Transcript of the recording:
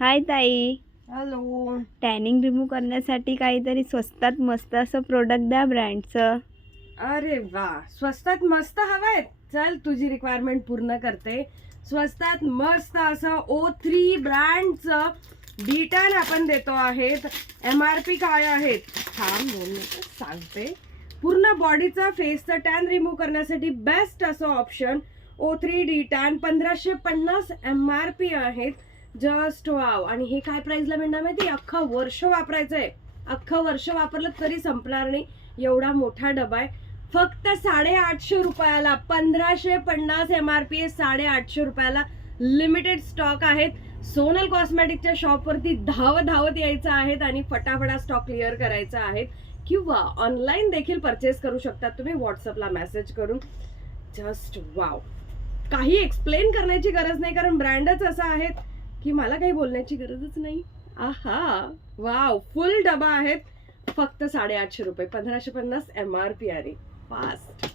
हाय ताई. Hello. Tanning remove करण्यासाठी काहीतरी स्वस्तात मस्त असं प्रोडक्ट द्या ब्रँडचं. अरे वा, स्वस्तात मस्त हवंय. चल तुझी रिक्वायरमेंट पूर्ण करते. स्वस्तात मस्त असं O3 ब्रँडचं डिटॅन आपण देतो आहेत. MRP काय आहेत थांब 2 मिनिटं सांगते. पूर्ण बॉडीचा फेसचा टॅन रिमूव्ह करण्यासाठी बेस्ट असं ऑप्शन O3 डिटॅन 1550 MRP आहेत. Just wow. आणि हे काय प्राइसला मिळणार माहिती? अख्खं वर्ष वापरायचंय. अख्खं वर्ष वापरलं तरी संपणार नाही एवढा मोठा डबा आहे. फक्त 850 रुपयाला 1550 MRP 850 रुपयाला लिमिटेड स्टॉक आहेत. सोनल कॉस्मेटिकच्या शॉपवरती धावत यायचं आहेत आणि फटाफटा स्टॉक क्लिअर करायचा आहे. किंवा ऑनलाईन देखील परचेस करू शकतात तुम्ही व्हॉट्सअपला मेसेज करून. Just wow. काही एक्सप्लेन करण्याची गरज नाही कारण ब्रँडच असा आहे की मला काही बोलण्याची गरजच नाही. आहा वाव. फुल डबा आहेत. फक्त 850 रुपये 1550 MRP आहे. फास्ट.